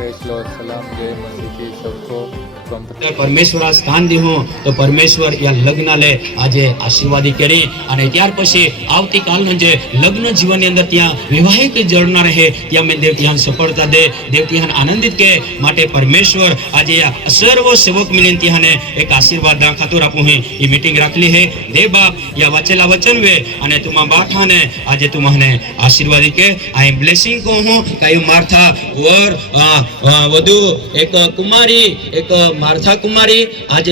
Press Lord सलाम जय मसीह की सबको परमेश्वर स्थान दी हूँ तो परमेश्वर या लग्न ले आज आशीर्वादी करी અને ત્યાર પછી આવતી કાલનો જે લગ્ન જીવનની અંદર ત્યાં વિવાહિક જળના રહે ત્યાં મેં દેવ ત્યાં સફળતા દે દેવ ત્યાં આનંદિત કે માટે પરમેશ્वर આજે સર્વ સેવક મિલન ત્યાં એક આશીર્વાદ ખાતર આપું હે એ મીટિંગ રાખલી હે દેવ બાપ या વાચેલા વચન વે અને તુમા બાઠાને આજે તુમને આશીર્વાદી કે આઈ એમ બ્લેસિંગ કો હું કાઈ માર્થા ઓર વધુ એક કુમારી એક मार्था कुमारी आज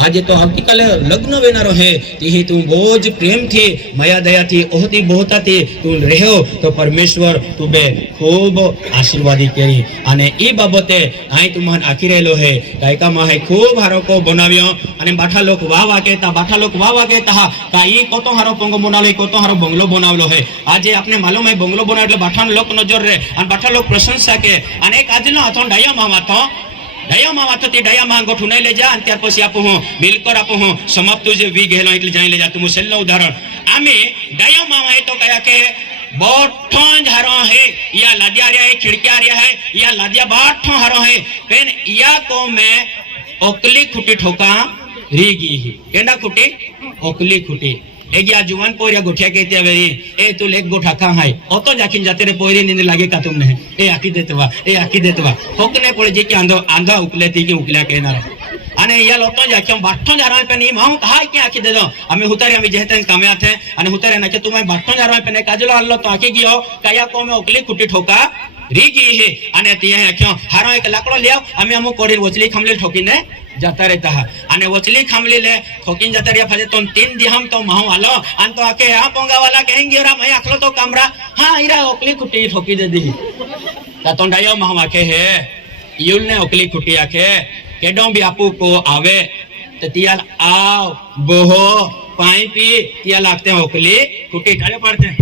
आज तो आवती काले लग्न वेनारो है ती तू बोझ प्रेम थी मया दया थी ओहती बहुता थी तू रहो तो परमेश्वर तू बे खूब आशीर्वादी करी अने ई बाबते आई तुमन आखी रहेलो है गायका में है खूब हारो को बनाव्यो अने बाठा लोग वाह कहता का ई कोतो हारो पंगो बनालो कोतो हारो बंगलो बनावलो है आज आपने मालूम है बंगलो बनाव એટલે बाठा लोक नजर रे अने बाठा लोग प्रशंसा के अने एक आजनो हाथो डाया मामा तो डाया मामा तो डाया मां गोठू नहीं ले जा त्यार पछी आपो हूँ बिलकर आपो हूँ समाप्त जो वी गहेलो એટલે जाई ले जा तुम छेल्लो उदाहरण आमे डाया मामा है तो कया के बाठो हारो है या लादिया रे है खिड़किया रे है या लादिया बाठो हारो है पेन या को में ओकली खुटी ठोका रीगी ही केंडा खुटी ओकली खुटी एगिया जुवान पोरिया गोठिया कहते वेरी ए तू लेक गोठा खा हाय ओतो जाखिन जाते रे पोरी नींद लागे का तुमने ए आकी देतवा होकने पड़े जे कि आंधा उकले थी कि उकल्या कहना અને યા લોટો જાખ્યો બાઠો જારવા પેની માઉ હાય કે આખી દેજો અમે હુતારી અમે જેતે કામે આથે અને હુતારે નાકે તુમે બાઠો જારવા પેને કાજલો હલ્લો તો આખી ગયો કયા को में ओकली खुटी ठोका રીગી હે અને તે આખ્યો હારો એક લાકડો લ્યાવ અમે અમુ કોડી વચલી ખમલે ठोकीने जाता रहता है अने वचली खामली ले ठोकीन जाता रिया फजे तो 3 दिहम तो माहू आलो अन तो आके आ पोंगा वाला कहेंगे रा मैं आखलो तो कामरा हां इरा ओकली खुटी ठोकी दे दी ता तो डायो माहू आके है यूल ने ओकली खुटी आके केडो भी आपू को आवे तो तिया आओ बोहो पाई पी तिया लागते ओकली खुटी ठाड़े पड़ते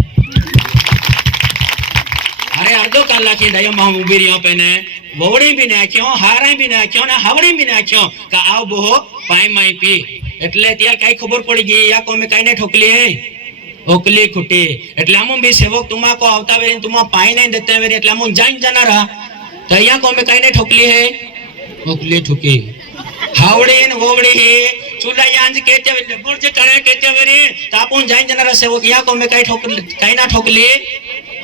अरे अर्धो कलाक डायो माहू उभी रियो पेने बोवड़ी भी नाख्यो हारा भी नाख्यो ना हावड़ी भी नाख्यो का आओ बोहो पाई माई पी એટલે ત્યાં કઈ ખબર પડી ગઈ યા કોમે કઈ ને ઠોકલી હે ઓકલી ખુટી એટલે આમો બી સેવક તુમા કો આવતા વેરી તુમા પાઈ ને દેતે વેરી એટલે આમો જાઈન જનારા તો અહીંયા કોમે કઈ ને ઠોકલી હે ઓકલી ઠોકી હાવડી ને વોવડી હે ચૂલા યાંજ કેતે વેરી બોરજે કરે કેતે વેરી તાપો જાઈન જનારા સેવક અહીંયા કોમે કઈ ઠોકલી કઈ ના ઠોકલી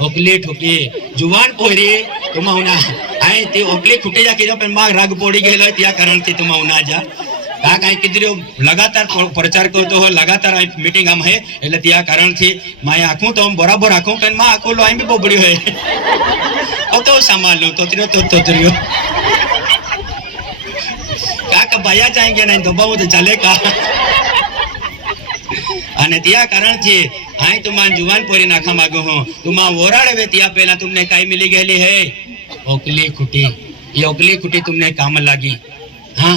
ओकली ठोकी जुवान पोरी तुम उना आए ते ओकली खुटे जा के पण माग राग पोड़ी गेलो त्या कारण थी तुम उना जा का काई किदरो लगातार प्रचार करतो हो लगातार मीटिंग हम है એટલે त्या कारण थी माय आखू तो बराबर आखू पण मा आखो लो आई भी बोबड़ी है ओ तो संभाल लो तो त्रियो का भैया जाएंगे नहीं तो बहुत चलेगा અને त्या कारण थी आई तुमान जुवान पोरी नाखा मागो हो तुमा ओराड़े वे तिया पहला तुमने काई मिली गेली है ओकली खुटी ये ओकली खुटी तुमने काम लागी हाँ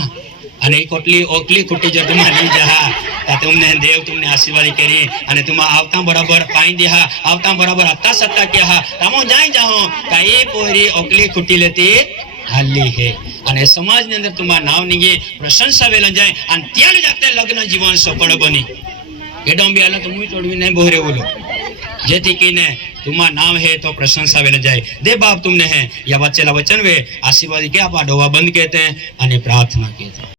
अने कोटली ओकली खुटी जो तुम ली जहा ता तुमने देव तुमने आशीर्वाद करी अने तुमा आवता बराबर पाई दिहा आवता बराबर अत्ता सत्ता के हा तमो जाई जाओ काई पोरी ओकली खुटी लेती हाली है अने समाज ने अंदर तुमा नाव निगे प्रशंसा वेलन जाए अन त्याल जाते लग्न जीवन सफल बनी केडों भी आला तो मुई तोड़वी नहीं बोहरे बोलो जेती कीने तुमा नाम है तो प्रशंसा वेल जाए दे बाप तुमने है या बच्चेला वचन वे आशीर्वाद के आप डोवा बंद कहते हैं अने प्रार्थना कहते हैं।